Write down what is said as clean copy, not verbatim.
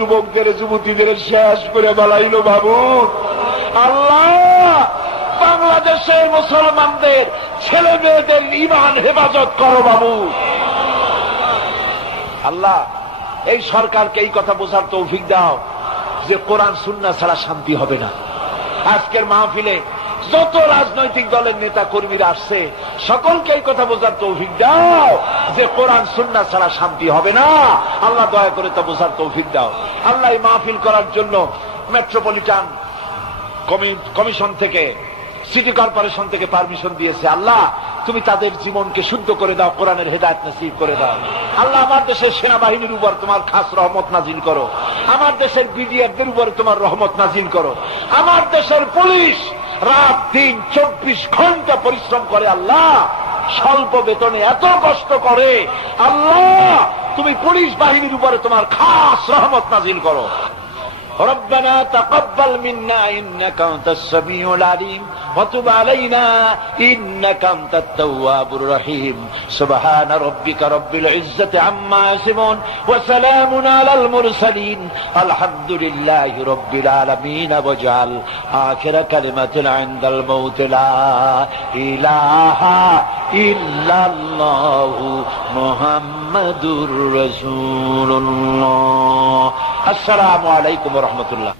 যুবকদের যুবতীদের শেষ করে বালাইল বাবু। আল্লাহ বাংলাদেশের মুসলমানদের ছেলে মেয়েদের ঈমান হেফাজত করো বাবু। আল্লাহ এই সরকারকে এই কথা বোঝার তৌফিক দাও যে কোরআন সুন্নাহ ছাড়া শান্তি হবে না। আজকের মাহফিলে যত রাজনৈতিক দলের নেতা কর্মীরা আসছে সকলকে এই কথা বোঝার তৌফিক দাও যে কোরআন সুন্নাহ ছাড়া শান্তি হবে না। আল্লাহ দয়া করে তা বোঝার তৌফিক দাও। আল্লাহ এই মাহফিল করার জন্য মেট্রোপলিটন কমিশন থেকে, সিটি কর্পোরেশন থেকে পারমিশন দিয়েছে। আল্লাহ তুমি তাদের জীবনকে শুদ্ধ করে দাও, কোরআনের হেদায়েত নসিব করে দাও। আল্লাহ আমার দেশের সেনাবাহিনীর উপর তোমার খাস রহমত নাজিল করো, আমার দেশের বিডিআরদের উপর তোমার রহমত নাজিল করো। আমার দেশের পুলিশ রাত দিন 24 ঘন্টা পরিশ্রম করে আল্লাহ, স্বল্প বেতনে এত কষ্ট করে। আল্লাহ তুমি পুলিশ বাহিনীর উপরে তোমার খাস রহমত নাজিল করো। ربنا تقبل منا إنك أنت السميع العليم وتب علينا إنك أنت التواب الرحيم سبحان ربك رب العزة عما يصفون وسلام على المرسلين الحمد لله رب العالمين واجعل آخر كلمة عند الموت لا إله إلا الله محمد رسول الله। السلام عليكم ورحمة الله।